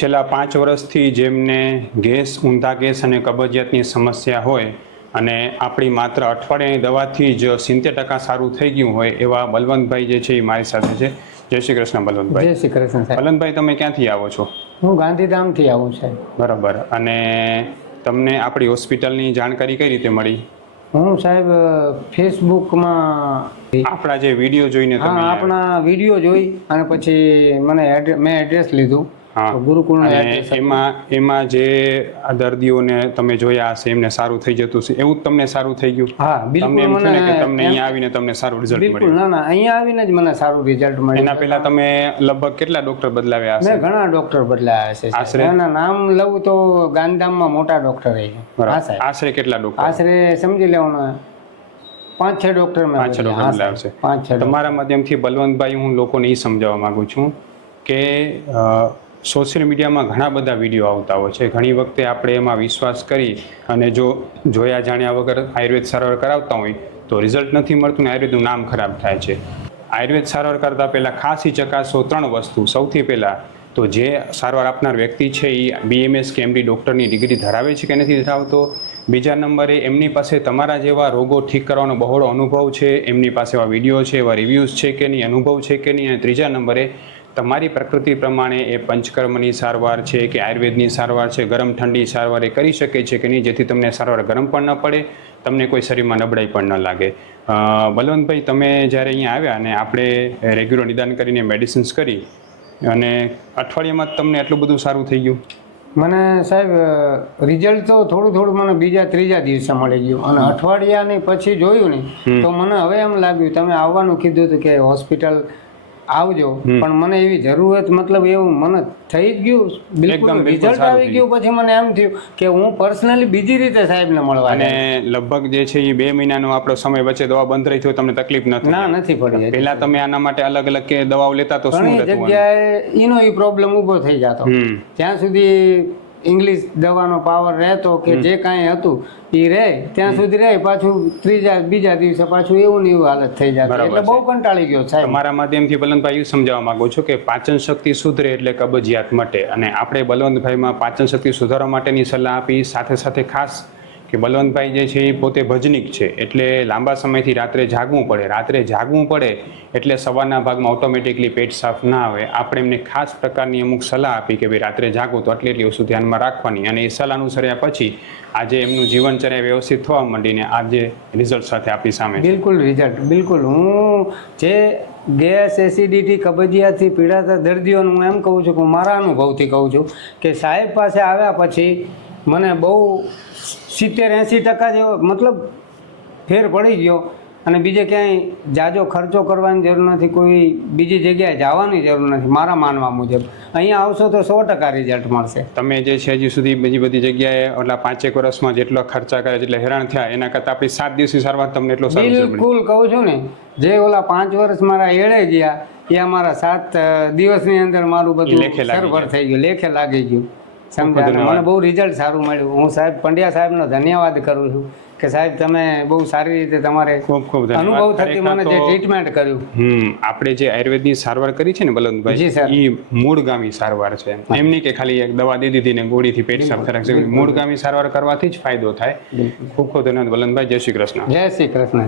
છેલ્લા પાંચ વર્ષથી જેમને ગેસ ઊંધા ગેસ અને કબજિયાતની સમસ્યા હોય અને આપણી માત્ર અઠવાડિયાની દવાથી જ સિત્તેર ટકા સારું થઈ ગયું હોય એવા બલવંતભાઈ જે છે એ મારી સાથે છે. જય શ્રી કૃષ્ણ બલવંતભાઈ. જય શ્રી કૃષ્ણ બલવંતભાઈ તમે ક્યાંથી આવો છો? હું ગાંધીધામથી આવું છે. બરાબર. અને તમને આપણી હોસ્પિટલની જાણકારી કઈ રીતે મળી? હું સાહેબ ફેસબુકમાં આપણા જે વીડિયો જોઈને આપણા વીડિયો જોઈ અને પછી મને મેં એડ્રેસ લીધું. એમાં એમાં જે દર્દીઓને તમે જોયા હશે એમને સારું થઈ જતું છે એવું જ તમને સારું થઈ ગયું? હા તમને બિલકુલ થયું કે તમને અહીંયા આવીને તમને સારું રિઝલ્ટ બિલકુલ મળ્યું? ના ના અહીંયા આવીને જ મને સારું રિઝલ્ટ એના પહેલા તમે લગભગ કેટલા ડોક્ટર બદલાવ્યા હશે? મેં ઘણા ડોક્ટર બદલાયા છે. આશરે? ના નામ લઉં તો ગાંધીધામમાં મોટા ડોક્ટર રહી ગયા. આશરે કેટલા ડોક્ટર આશરે સમજી લેવાનું પાંચ છ ડોક્ટર મેં પાંચ છ ડોક્ટર બદલાવ્યા છે પાંચ છ તમારા માધ્યમથી બલવંતભાઈ હું લોકોને એ સમજાવવા માંગુ છું કે સોશિયલ મીડિયામાં ઘણા બધા વીડિયો આવતા હોય છે. ઘણી વખતે આપણે એમાં વિશ્વાસ કરી અને જો જોયા જાણ્યા વગર આયુર્વેદ સારવાર કરાવતા હોય તો રિઝલ્ટ નથી મળતું ને આયુર્વેદનું નામ ખરાબ થાય છે. આયુર્વેદ સારવાર કરતાં પહેલાં ખાસી ચકાસો ત્રણ વસ્તુ. સૌથી પહેલાં તો જે સારવાર આપનાર વ્યક્તિ છે એ બીએમએસ કે એમડી ડૉક્ટરની ડિગ્રી ધરાવે છે કે નથી ધરાવતો. બીજા નંબરે એમની પાસે તમારા જેવા રોગો ઠીક કરવાનો બહોળો અનુભવ છે. એમની પાસે એવા વીડિયો છે, એવા રિવ્યૂઝ છે કે નહીં, અનુભવ છે કે નહીં અને ત્રીજા નંબરે તમારી પ્રકૃતિ પ્રમાણે એ પંચકર્મની સારવાર છે કે આયુર્વેદની સારવાર છે ગરમ ઠંડી સારવાર એ કરી શકે છે કે નહીં જેથી તમને સારવાર ગરમ પણ ન પડે તમને કોઈ શરીરમાં નબળાઈ પણ ન લાગે. બલવંતભાઈ તમે જ્યારે અહીંયા આવ્યા અને આપણે રેગ્યુલર નિદાન કરીને મેડિસિન્સ કરી અને અઠવાડિયામાં જ તમને એટલું બધું સારું થઈ ગયું? મને સાહેબ રિઝલ્ટ તો થોડું થોડું મને બીજા ત્રીજા દિવસે મળી ગયું. અને અઠવાડિયાની પછી જોયું ને તો મને હવે એમ લાગ્યું તમે આવવાનું કીધું હતું કે હોસ્પિટલ આવજો. પણ મને એવી જરૂરત મતલબ એવું મને થઈ જ ગયું. બિલકુલ રિઝલ્ટ આવી ગયું. પછી મને એમ થયું કે હું પર્સનલી બીજી રીતે સાહેબને મળવા અને લગભગ જે છે એ બે મહિનાનો આપણો સમય વચ્ચે દવા બંધ રહી તો તમને તકલીફ નથી ના નથી પડી. પહેલા તમે આના માટે અલગ અલગ કે દવાઓ લેતા તો શું જગ્યાએ એનો એ પ્રોબ્લેમ ઊભો થઈ જતો. ત્યાં સુધી ઇંગ્લિશ દવાનો પાવર રહેતો કે જે કાંઈ હતું એ રહે. ત્યાં સુધી રહે. પાછું ત્રીજા બીજા દિવસે પાછું એવું ને એવું હાલત થઈ જાય એટલે બહુ કંટાળી ગયો સાહેબ. મારા માધ્યમથી બલવંતભાઈ એવું સમજાવવા માંગુ છું કે પાચન શક્તિ સુધરે એટલે કબજિયાત મટે. અને આપણે બલવંતભાઈમાં પાચન શક્તિ સુધારવા માટેની સલાહ આપી સાથે સાથે ખાસ કે બલવંતભાઈ જે છે એ પોતે ભજનિક છે, એટલે લાંબા સમયથી રાત્રે જાગવું પડે. રાત્રે જાગવું પડે એટલે સવારના ભાગમાં ઓટોમેટિકલી પેટ સાફ ના આવે. આપણે એમને ખાસ પ્રકારની અમુક સલાહ આપી કે ભાઈ રાત્રે જાગો તો આટલી એટલી વસ્તુ ધ્યાનમાં રાખવાની. અને એ સલાહ અનુસર્યા પછી આજે એમનું જીવનચર્યા વ્યવસ્થિત થવા માંડીને આજે રિઝલ્ટ સાથે આપણી સામે બિલકુલ રિઝલ્ટ બિલકુલ. હું જે ગેસ એસિડિટી કબજિયાતથી પીડાતા દર્દીઓનું હું એમ કહું છું કે મારા અનુભવથી કહું છું કે સાહેબ પાસે આવ્યા પછી મને બહુ સિત્તેર એંસી ટકા જેવો મતલબ ફેર પડી ગયો અને બીજે ક્યાંય જાજો ખર્ચો કરવાની જરૂર નથી કોઈ બીજી જગ્યાએ જવાની જરૂર નથી મારા માનવા મુજબ. અહીંયા આવશો તો સો ટકા રિઝલ્ટ મળશે. તમે જે છે હજી સુધી બીજી બધી જગ્યાએ એટલે પાંચેક વર્ષમાં જેટલો ખર્ચા કરે જેટલે હેરાન થયા એના કરતાં આપણી સાત દિવસની સારવાર તમને એટલો બિલકુલ કહું છું ને જે ઓલા પાંચ વર્ષ મારા એળે ગયા એ અમારા સાત દિવસની અંદર મારું બધું સરભર થઈ ગયું લેખે લાગી ગયું. મને બહુ રિઝલ્ટ સારું મળ્યું. હું સાહેબ પંડ્યા સાહેબનો ધન્યવાદ કરું છું કે સાહેબ તમે બહુ સારી રીતે તમારે ખૂબ ખૂબ અનુભવ થકી મને જે ટ્રીટમેન્ટ કર્યું. હમ આપણે જે આયુર્વેદની સારવાર કરી છે ને બલંદભાઈ. બલવંતભાઈ એ મૂળગામી સારવાર છે. એમ નહીં કે ખાલી એક દવા દે દીધી ને ગોળીથી પેટ સાફ થયા મૂળગામી સારવાર કરવાથી જ ફાયદો થાય. ખૂબ ખૂબ ધન્યવાદ. બલવંતભાઈ જય શ્રી કૃષ્ણ. જય શ્રી કૃષ્ણ.